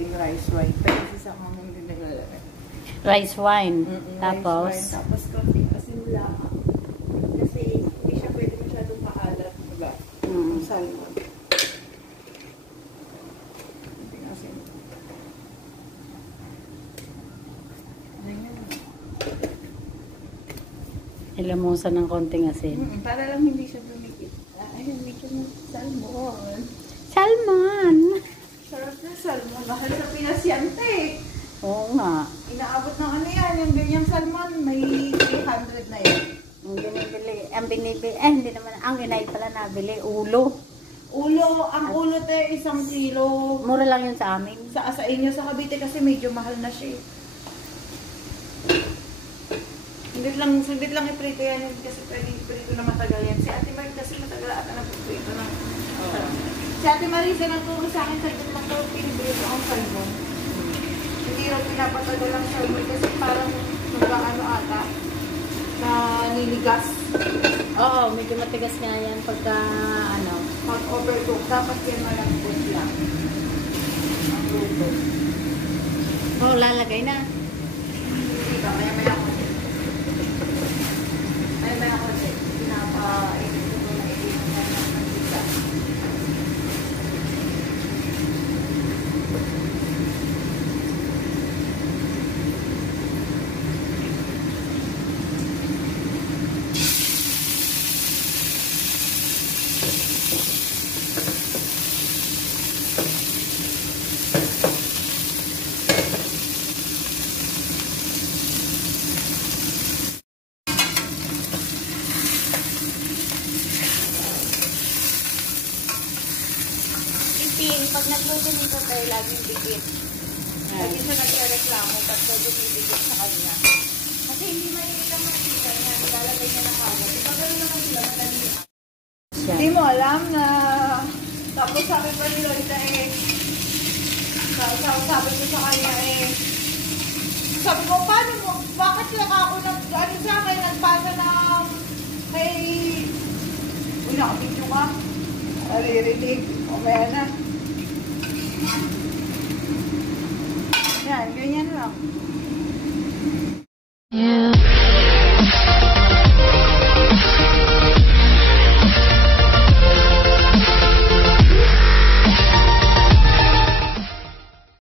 Ting rice wine. Pero isa kang hindi naglalagay. Rice wine. Tapos? Rice wine. Tapos konting asin lang. Kasi hindi siya pwede masyadong maalat. Diba? Salmon. Konting asin. Ganyan. Ilamusan ng konting asin. Para lang hindi siya dumikit. Ayun, medyo salmon. Salmon! Sarap na salmon. Mahal sa Pinas yan, te. Oo nga. Inaabot ng ano yan, yung ganyang salmon, may 300 na yan. Hindi naman, ang inay pala nabili, ulo. Ang ulo te, 1 kilo. Mura lang yun sa amin. Sa inyo sa Cavite kasi medyo mahal na siya. Sundit lang iprito yan kasi pwede iprito na matagal yan. Si Ate Marie kasi matagal ata na iprito na. Si Ate Marie, siya nagturo sa akin sa gitna ko, pinibrito ang salmon. Hindi rin pinapatagal ang salmon kasi parang nagkaano ata na niligas. Oo, medyo matigas nga yan pagka ano. Pag overcook, dapat yan malambot lang. Ang luto. Oo, lalagay na. Hindi ba? Maya-maya ko. Maya-maya ko kasi pinapa-edit ko na edit na ng pizza. Pag nagluto nito tayo, laging dikit. Lagi siya nagreklamo pag dumidikit sa kanya. Kasi hindi mahirap ang makikita niya. Nilalagay niya na kagad. Diba gano'n naman sila madali? Hindi mo alam na tapos sabi pa ni Loita sabi ko sa kanya sabi ko, paano mo? Bakit lang ako ano sa akin? Nagpasa ng kay nakapidyo ka? Naririnig. Umaya na. Yan, ganyan lang.